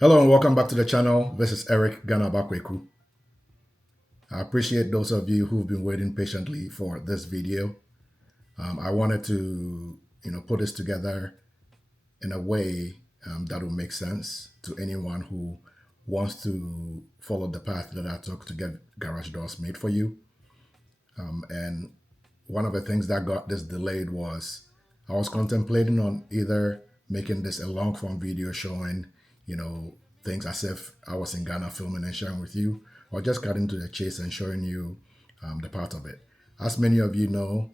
Hello and welcome back to the channel. This is Eric Ghanaba Kwaku. I appreciate those of you who've been waiting patiently for this video. I wanted to, put this together in a way that will make sense to anyone who wants to follow the path that I took to get garage doors made for you. And one of the things that got this delayed was I was contemplating on either making this a long form video showing, things as if I was in Ghana filming and sharing with you, or just cutting to the chase and showing you the part of it. As many of you know,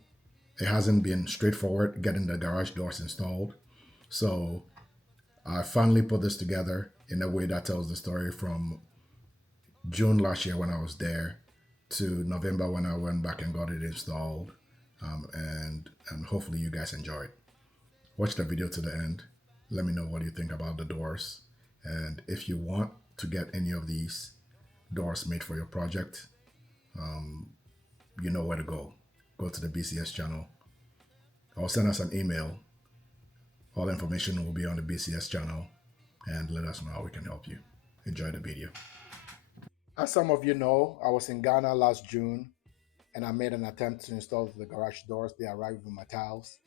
it hasn't been straightforward getting the garage doors installed. So I finally put this together in a way that tells the story from June last year when I was there to November when I went back and got it installed. And hopefully you guys enjoy it. Watch the video to the end. Let me know what you think about the doors. And if you want to get any of these doors made for your project, you know where to go. Go to the BCS channel or send us an email. All information will be on the BCS channel and let us know how we can help you. Enjoy the video. As some of you know, I was in Ghana last June and I made an attempt to install the garage doors. They arrived with my tiles.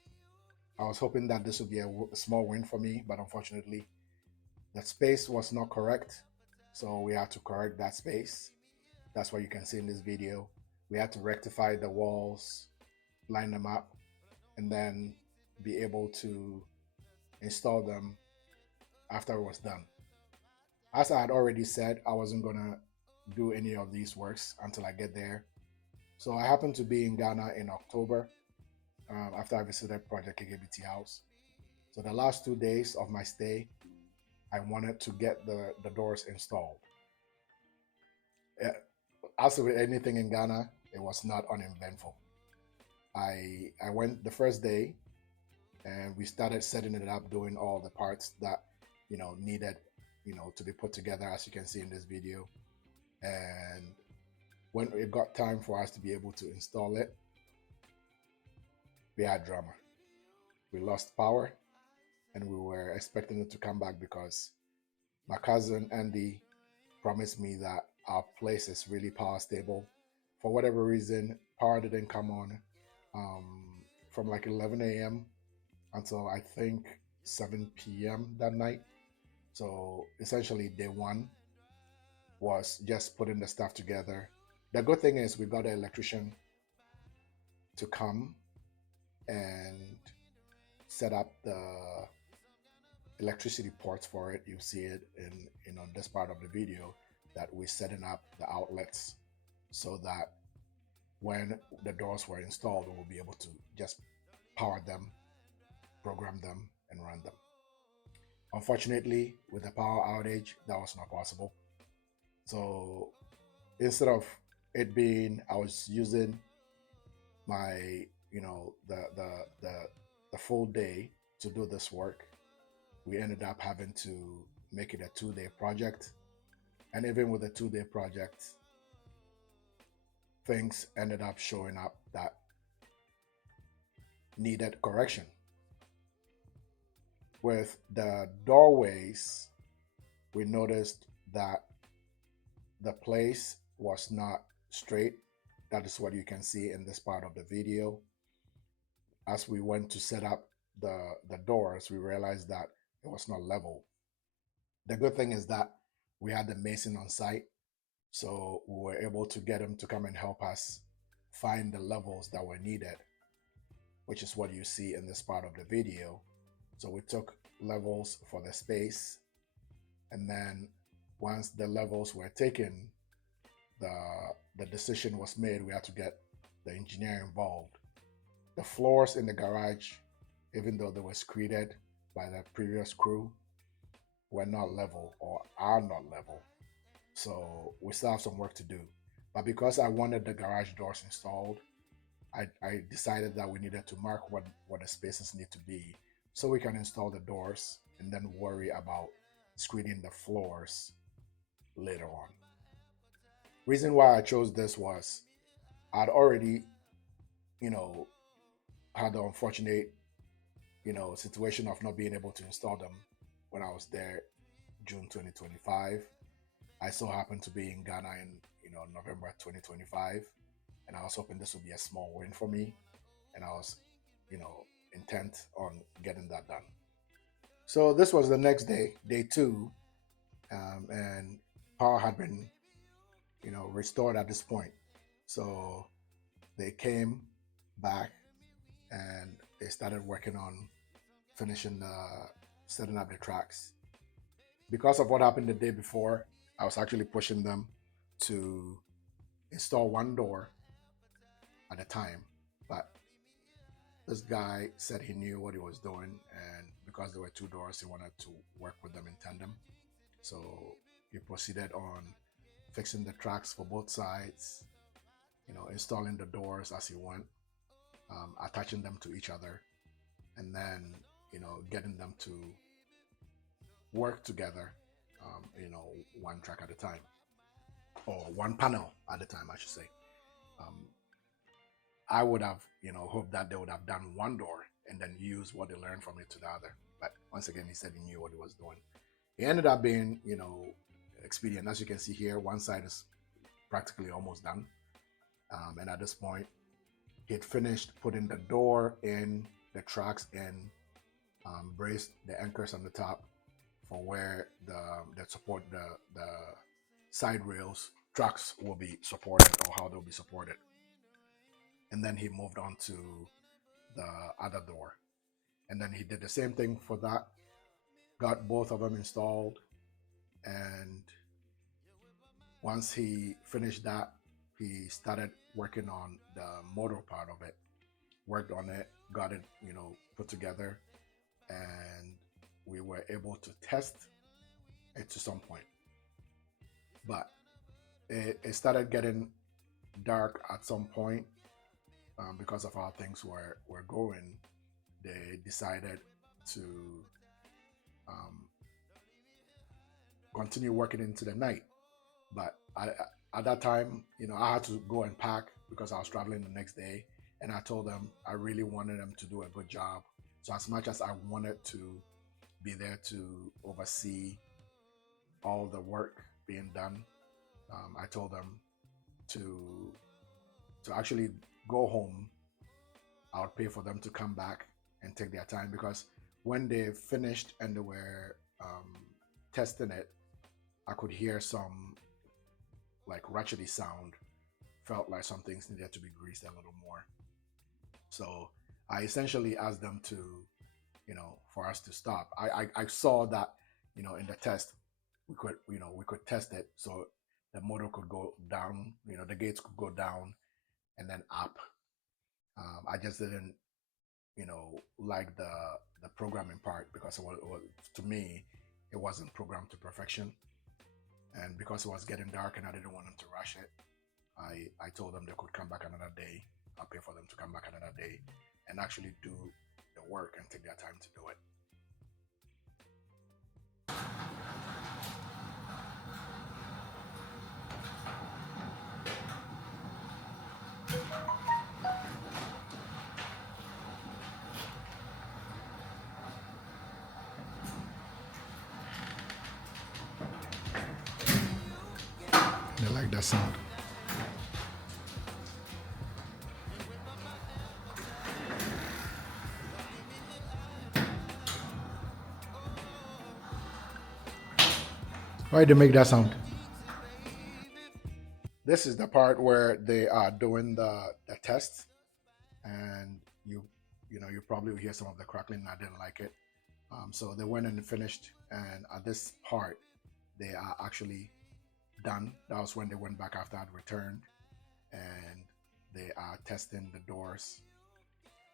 I was hoping that this would be a small win for me, but unfortunately, the space was not correct. So we had to correct that space. That's what you can see in this video. We had to rectify the walls, line them up, and then be able to install them after it was done. As I had already said, I wasn't gonna do any of these works until I get there. So I happened to be in Ghana in October after I visited Project KKBT House. So the last 2 days of my stay, I wanted to get the doors installed. As with anything in Ghana, it was not uneventful. I went the first day and we started setting it up, doing all the parts that needed to be put together, as you can see in this video. And when it got time for us to be able to install it, we had drama. We lost power and we were expecting it to come back because my cousin Andy promised me that our place is really power stable. For whatever reason, power didn't come on from like 11 a.m. until I think 7 p.m. that night. So essentially day one was just putting the stuff together. The good thing is we got an electrician to come and set up the electricity ports for it. You see it in on this part of the video that we're setting up the outlets so that when the doors were installed, we'll be able to just power them, program them, and run them. Unfortunately, with the power outage, that was not possible. So instead of it being, I was using my, the full day to do this work. We ended up having to make it a 2-day project. And even with a 2-day project, things ended up showing up that needed correction. With the doorways, we noticed that the place was not straight. That is what you can see in this part of the video. As we went to set up the doors, we realized that it was not level. The good thing is that we had the mason on site, so we were able to get him to come and help us find the levels that were needed, which is what you see in this part of the video. So we took levels for the space, and then once the levels were taken, the decision was made. We had to get the engineer involved. The floors in the garage, even though they were screeded by the previous crew, were not level or are not level. So we still have some work to do. But because I wanted the garage doors installed, I decided that we needed to mark what the spaces need to be so we can install the doors and then worry about screening the floors later on. Reason why I chose this was I'd already, had the unfortunate, situation of not being able to install them when I was there June 2025. I so happened to be in Ghana in November 2025, and I was hoping this would be a small win for me, and I was intent on getting that done. So this was the next day, day two, and power had been restored at this point. So they came back and they started working on finishing setting up the tracks. Because of what happened the day before, I was actually pushing them to install one door at a time. But this guy said he knew what he was doing, and because there were two doors, he wanted to work with them in tandem. So he proceeded on fixing the tracks for both sides, installing the doors as he went, attaching them to each other, and then getting them to work together, one track at a time, or one panel at a time, I should say. I would have, hoped that they would have done one door and then use what they learned from it to the other. But once again, he said he knew what he was doing. It ended up being, expedient. As you can see here, one side is practically almost done. And at this point, he had finished putting the door in, the tracks in, braced the anchors on the top for where the support, the side rails, tracks will be supported, or how they'll be supported. And then he moved on to the other door. And then he did the same thing for that, got both of them installed. And once he finished that, he started working on the motor part of it, worked on it, got it, put together, and we were able to test it to some point. But it started getting dark at some point. Because of how things were going, they decided to continue working into the night. But at that time, I had to go and pack because I was traveling the next day, and I told them I really wanted them to do a good job. So as much as I wanted to be there to oversee all the work being done, I told them to actually go home. I would pay for them to come back and take their time, because when they finished and they were testing it, I could hear some like ratchety sound. Felt like some things needed to be greased a little more. So I essentially asked them to, for us to stop. I saw that, in the test, we could test it so the motor could go down, the gates could go down and then up. I just didn't, like the programming part, because it was, to me, it wasn't programmed to perfection. And because it was getting dark and I didn't want them to rush it, I told them they could come back another day. I'll pay for them to come back another day and actually do the work and take their time to do it. They like that sound. Why do they make that sound? This is the part where they are doing the test, and you probably will hear some of the crackling. I didn't like it. So they went and finished, and at this part, they are actually done. That was when they went back after I'd returned, and they are testing the doors,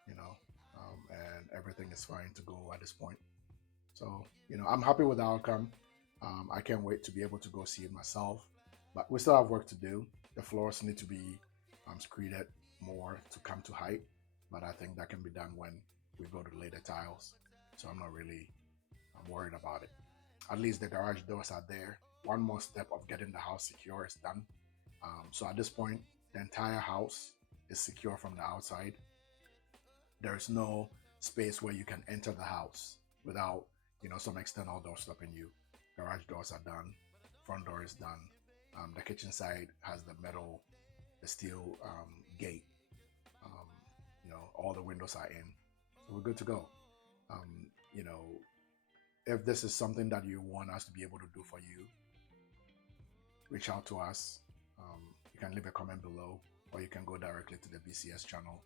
and everything is fine to go at this point. So, I'm happy with the outcome. I can't wait to be able to go see it myself, but we still have work to do. The floors need to be screeded more to come to height, but I think that can be done when we go to later tiles. So I'm not really worried about it. At least the garage doors are there. One more step of getting the house secure is done. So at this point, the entire house is secure from the outside. There's no space where you can enter the house without, some external door stopping you. Garage doors are done. Front door is done. The kitchen side has the steel gate. All the windows are in. So we're good to go. If this is something that you want us to be able to do for you, reach out to us. You can leave a comment below, or you can go directly to the BCS channel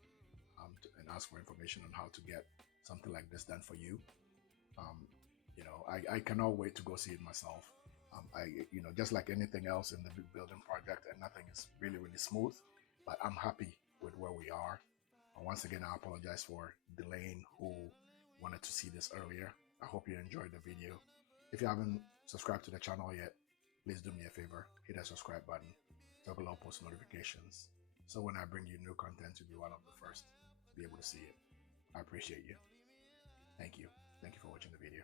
and ask for information on how to get something like this done for you. I cannot wait to go see it myself. Just like anything else in the big building project, and nothing is really, really smooth, but I'm happy with where we are. And once again, I apologize for delaying who wanted to see this earlier. I hope you enjoyed the video. If you haven't subscribed to the channel yet, please do me a favor, hit that subscribe button, toggle all post notifications, so when I bring you new content, you'll be one of the first to be able to see it. I appreciate you. Thank you. Thank you for watching the video.